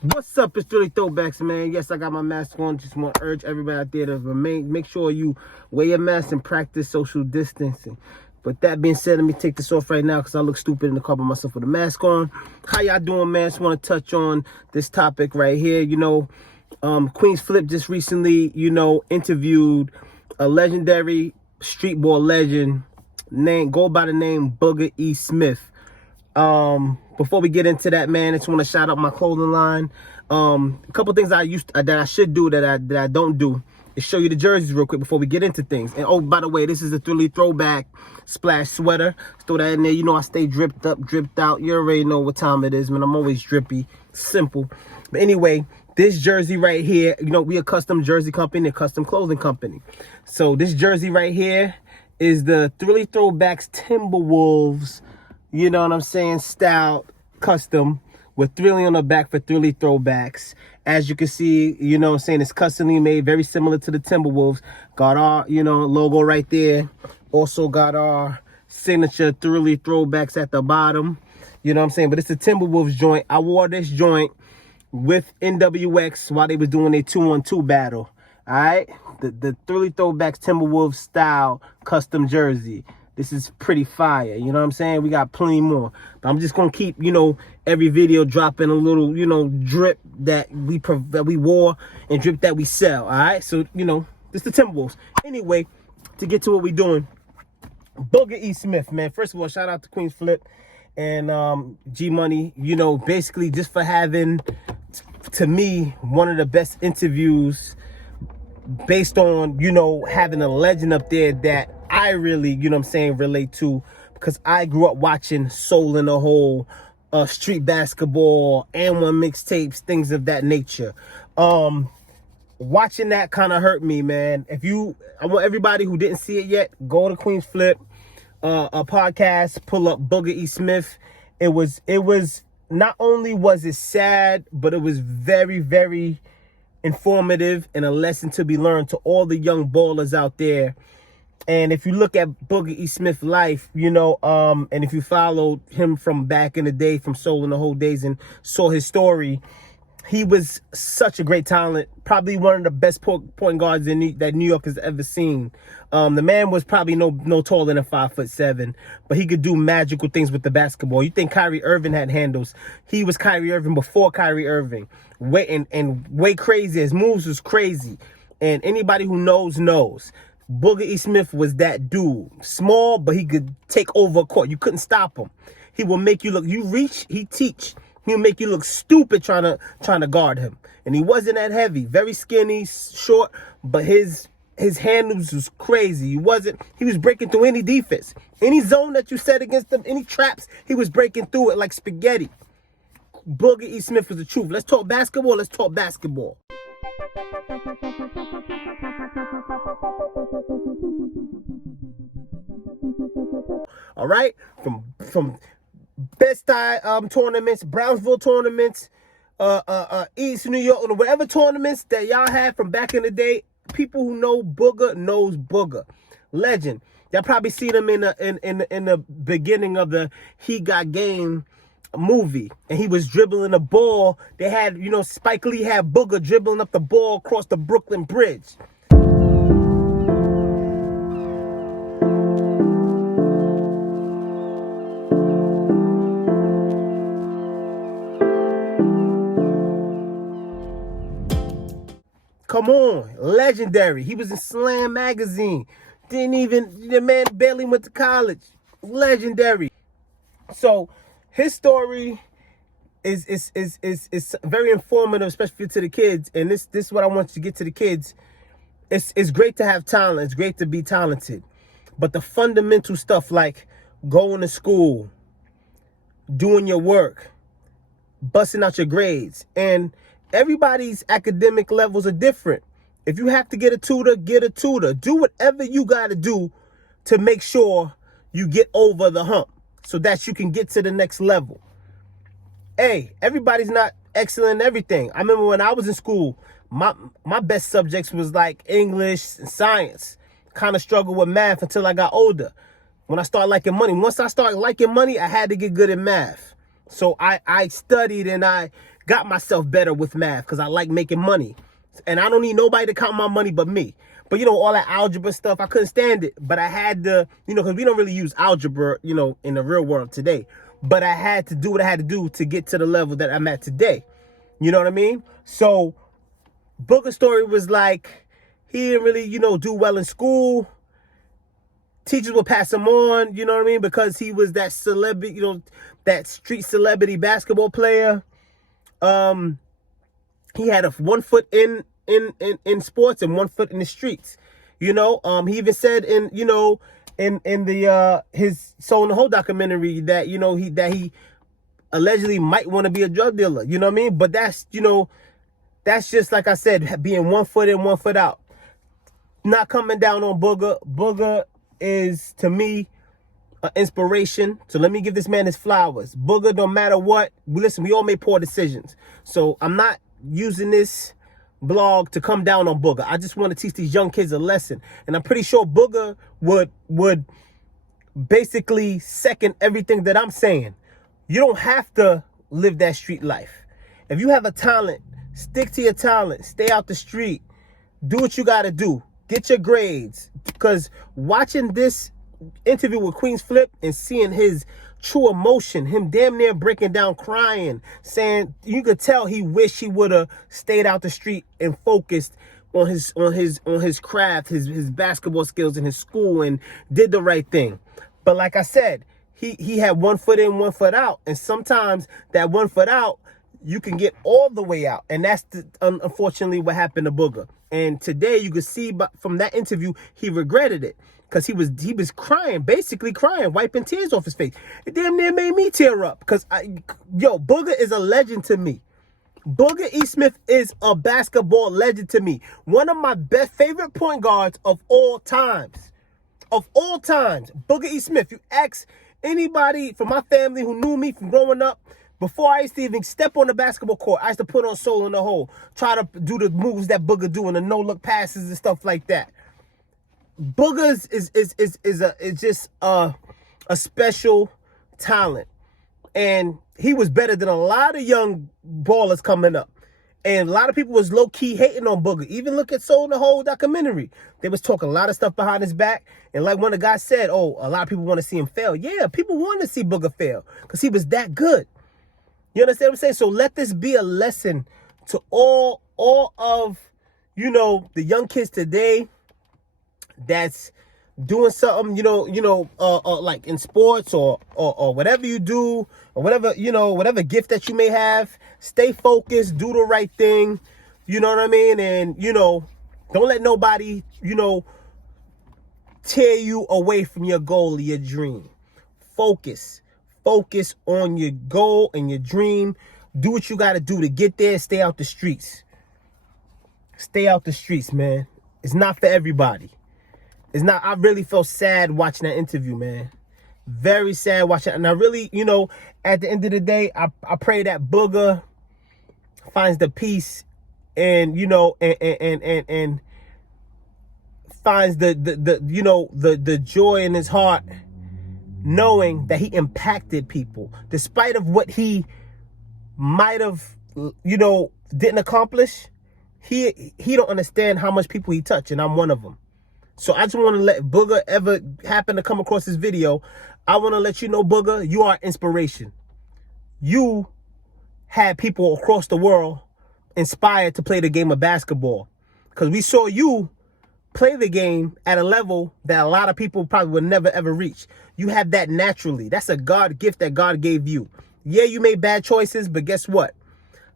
What's up? It's Thrillythrowbacks, man. Yes, I got my mask on. Just want to urge everybody out there to make sure you wear your mask and practice social distancing. But that being said, let me take this off right now because I look stupid in the car by myself with a mask on. How y'all doing, man? Just want to touch on this topic right here. QueensFlip just recently, interviewed a legendary streetball legend go by the name Booger E Smith. Before we get into that, man, I just want to shout out my clothing line. A couple things that I should do that I don't do is show you the jerseys real quick before we get into things. And oh, by the way, this is a Thrilly Throwback splash sweater. Just throw that in there. You know I stay dripped up, dripped out. You already know what time it is, man. I'm always drippy. Simple. But anyway, this jersey right here, we a custom jersey company, a custom clothing company. So this jersey right here is the Thrillythrowbacks Timberwolves, you know what I'm saying, style custom with Thrilly on the back for Thrillythrowbacks. As you can see, it's customly made, very similar to the Timberwolves. Got our, logo right there. Also got our signature Thrillythrowbacks at the bottom. You know what I'm saying? But it's the Timberwolves joint. I wore this joint with NWX while they was doing their 2-on-2 battle. All right? The Thrillythrowbacks Timberwolves style custom jersey. This is pretty fire, you know what I'm saying? We got plenty more. But I'm just going to keep, every video dropping a little, drip that we wore and drip that we sell, all right? So, this is the Timberwolves. Anyway, to get to what we doing, Booger E Smith, man. First of all, shout out to QueensFlip and G-Money, basically just for having, to me, one of the best interviews based on, having a legend up there that I really, relate to, because I grew up watching Soul in the Hole, street basketball, and one mixtapes, things of that nature. Watching that kind of hurt me, man. I want everybody who didn't see it yet, go to QueensFlip, a podcast, pull up Booger E Smith. It was not only was it sad, but it was very, very informative and a lesson to be learned to all the young ballers out there. And if you look at Booger E Smith's life, and if you followed him from back in the day, from Soul in the Whole days, and saw his story, he was such a great talent. Probably one of the best point guards that New York has ever seen. The man was probably no taller than 5'7", but he could do magical things with the basketball. You think Kyrie Irving had handles? He was Kyrie Irving before Kyrie Irving. Way crazy. His moves was crazy. And anybody who knows. Booger E Smith was that dude. Small, but he could take over a court. You couldn't stop him. He will make you look. You reach, he teach. He'll make you look stupid trying to guard him. And he wasn't that heavy. Very skinny, short, but his handles was crazy. He was breaking through any defense. Any zone that you set against him, any traps, he was breaking through it like spaghetti. Booger E Smith was the truth. Let's talk basketball. Let's talk basketball. All right, from Bed-Stuy tournaments, Brownsville tournaments, East New York, or whatever tournaments that y'all had from back in the day. People who know Booger knows Booger, legend. Y'all probably seen him in the beginning of the He Got Game movie, and he was dribbling the ball. They had, Spike Lee had Booger dribbling up the ball across the Brooklyn Bridge. Come on, legendary. He was in Slam magazine. The man barely went to college. Legendary. So his story is very informative, especially to the kids. And this is what I want you to get to the kids. It's great to have talent. It's great to be talented. But the fundamental stuff like going to school, doing your work, busting out your grades, and everybody's academic levels are different. If you have to get a tutor, get a tutor. Do whatever you got to do to make sure you get over the hump so that you can get to the next level. Hey, everybody's not excellent in everything. I remember when I was in school, my best subjects was like English and science. Kind of struggled with math until I got older. When I started liking money. Once I started liking money, I had to get good at math. So I studied and I got myself better with math because I like making money. And I don't need nobody to count my money but me. But, you know, all that algebra stuff, I couldn't stand it. But I had to, you know, because we don't really use algebra, you know, in the real world today. But I had to do what I had to do to get to the level that I'm at today. You know what I mean? So Booger's story was like, he didn't really, you know, do well in school. Teachers would pass him on, you know what I mean? Because he was that celebrity, you know, that street celebrity basketball player. He had one foot in sports and one foot in the streets. You know, he even said in, you know, in the his Soul in the Hole documentary that, you know, he allegedly might want to be a drug dealer. You know what I mean? But that's, you know, that's just like I said, being 1 foot in, 1 foot out. Not coming down on Booger. Booger is, to me, an inspiration. So let me give this man his flowers. Booger, no matter what, listen, we all make poor decisions. So I'm not using this blog to come down on Booger. I just want to teach these young kids a lesson. And I'm pretty sure Booger would basically second everything that I'm saying. You don't have to live that street life. If you have a talent, stick to your talent. Stay out the street. Do what you got to do. Get your grades. Because watching this interview with QueensFlip and seeing his true emotion, him damn near breaking down crying, saying you could tell he wished he would have stayed out the street and focused on his craft, his basketball skills in his school, and did the right thing. But like I said, he had 1 foot in, 1 foot out, and sometimes that 1 foot out, you can get all the way out, and that's unfortunately what happened to Booger. And today you could see from that interview he regretted it. Because he was crying, basically crying, wiping tears off his face. It damn near made me tear up. Because, Booger is a legend to me. Booger E. Smith is a basketball legend to me. One of my favorite point guards of all times. Of all times. Booger E. Smith. You ask anybody from my family who knew me from growing up, before I used to even step on the basketball court, I used to put on Soul in the Hole. Try to do the moves that Booger do and the no-look passes and stuff like that. Boogers is just a special talent, and he was better than a lot of young ballers coming up. And a lot of people was low-key hating on Booger. Even look at Soul in the Hole documentary. They was talking a lot of stuff behind his back. And like one of the guys said, oh, a lot of people want to see him fail. Yeah, people want to see Booger fail because he was that good. You understand what I'm saying? So let this be a lesson to all of, you know, the young kids today that's doing something, like in sports or whatever you do, or whatever, whatever gift that you may have. Stay focused, do the right thing, you know what I mean? And, don't let nobody, tear you away from your goal or your dream. Focus on your goal and your dream. Do what you got to do to get there. Stay out the streets. Stay out the streets, man. It's not for everybody. It's not. I really felt sad watching that interview, man. Very sad watching it. And I really, at the end of the day, I pray that Booger finds the peace and, and finds the joy in his heart, knowing that he impacted people despite of what he might have, didn't accomplish. He don't understand how much people he touched, and I'm one of them. So I just want to let Booger ever happen to come across this video. I want to let you know, Booger, you are inspiration. You had people across the world inspired to play the game of basketball. Because we saw you play the game at a level that a lot of people probably would never, ever reach. You have that naturally. That's a God gift that God gave you. Yeah, you made bad choices, but guess what?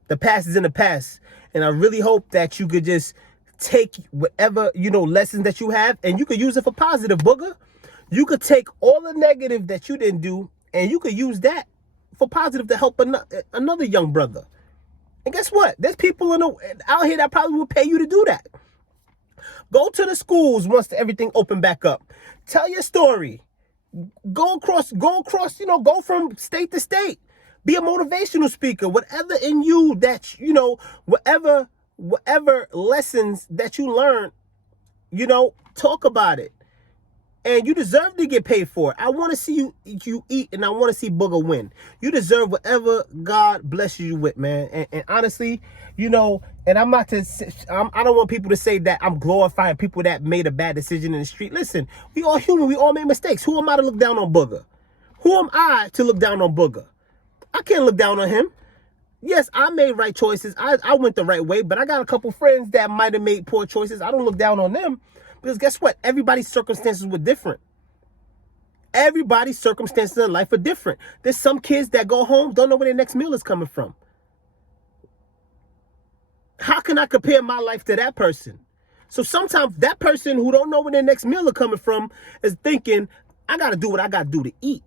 The past is in the past. And I really hope that you could just take whatever, lessons that you have, and you could use it for positive, Booger. You could take all the negative that you didn't do, and you could use that for positive to help another young brother. And guess what? There's people out here that probably will pay you to do that. Go to the schools once everything open back up. Tell your story. Go across, go from state to state. Be a motivational speaker. Whatever in you that, whatever lessons that you learn, talk about it. And you deserve to get paid for it. I want to see you eat, and I want to see Booger win. You deserve whatever God blesses you with, man. And honestly, you know, and I'm not to, I don't want people to say that I'm glorifying people that made a bad decision in the street. Listen, we all human. We all make mistakes. Who am I to look down on Booger? Who am I to look down on Booger? I can't look down on him. Yes, I made right choices. I went the right way, but I got a couple friends that might have made poor choices. I don't look down on them. Because guess what? Everybody's circumstances were different. Everybody's circumstances in life are different. There's some kids that go home, don't know where their next meal is coming from. How can I compare my life to that person? So sometimes that person who don't know where their next meal is coming from is thinking, I got to do what I got to do to eat.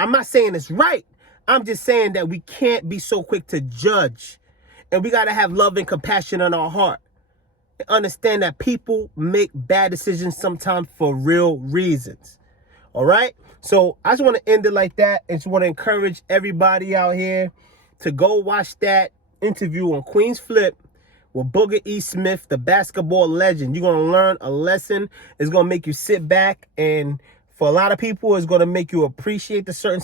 I'm not saying it's right. I'm just saying that we can't be so quick to judge. And we got to have love and compassion in our heart. Understand that people make bad decisions sometimes for real reasons. All right? So I just want to end it like that. And just want to encourage everybody out here to go watch that interview on QueensFlip with Booger E. Smith, the basketball legend. You're going to learn a lesson. It's going to make you sit back, and for a lot of people, it's going to make you appreciate the certain,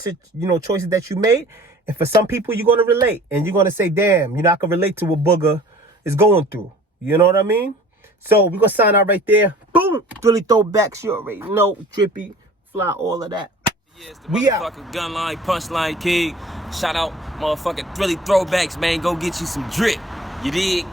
choices that you made. And for some people, you're going to relate, and you're going to say, damn, I can relate to what Booger is going through. You know what I mean? So we're going to sign out right there. Boom. Thrillythrowbacks. You already know. Drippy. Fly. All of that. Yes, the We out. motherfucking gunline, punchline king. Shout out motherfucking Thrillythrowbacks, man. Go get you some drip. You dig?